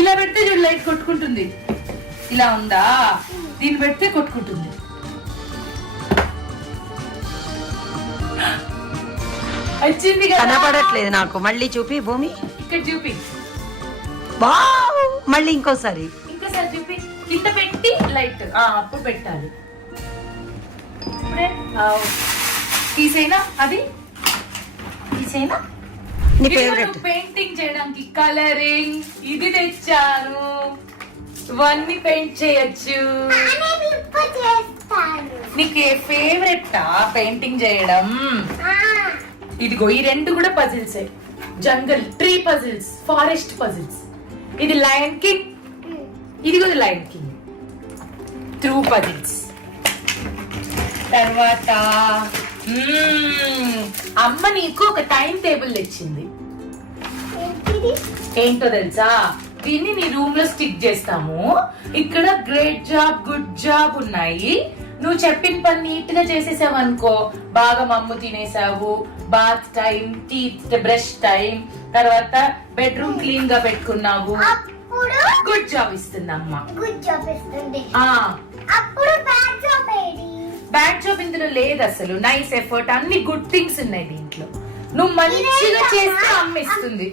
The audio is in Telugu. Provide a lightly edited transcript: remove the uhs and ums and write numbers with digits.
ఇలా పెడితే చూడు లైట్ కొట్టుకుంటుంది. ఇలా ఉందా, దీన్ని పెడితే కొట్టుకుంటుంది. వచ్చింది కదా, కనపడట్లేదు నాకు. మళ్ళీ చూపి భూమి, ఇక్కడ చూపి, వావ్ మళ్ళీ ఇంకోసారి ఇంకోసారి చూపి. కింద పెట్టి లైట్ అప్పుడు పెట్టాలి. ఇప్పుడే తీసేనా, అది తీసేనా. నీ ఫేవరెట్ పెయింటింగ్ చేయడానికి కలరింగ్ ఇది తెచ్చాను. ఇవన్నీ పెయింట్ చేయొచ్చు. నీకు ఏ ఫేవరెట్ పెయింటింగ్ చేయడం? ఇదిగో ఈ రెండు కూడా పజిల్స్, జంగల్ ట్రీ పజిల్స్, ఫారెస్ట్ పజిల్స్. ఇది లయన్ కింగ్, ఇది కూడా లయన్ కింగ్, త్రూ పజిల్స్. తర్వాత అమ్మ నీకు ఒక టైం టేబుల్ తెచ్చింది. ఏంటో తెలుసా? దీన్ని నీ రూమ్ లో స్టిక్ చేస్తాము. ఇక్కడ గ్రేట్ జాబ్, గుడ్ జాబ్ ఉన్నాయి. నువ్వు చెప్పిన పని నీట్ గా చేసేసావు అనుకో, బాగా మమ్ము తినేసావు, bath time, teeth brush time, తర్వాత బెడ్రూమ్ క్లీన్ గా పెట్టుకున్నావు, గుడ్ జాబ్ ఇస్తుంది అమ్మ. బ్యాడ్ జాబ్ ఇందులో లేదు అసలు. నైస్ ఎఫర్ట్, అన్ని గుడ్ థింగ్స్ ఉన్నాయి దీంట్లో. నువ్వు మంచిగా చేస్తే అమ్మ ఇస్తుంది.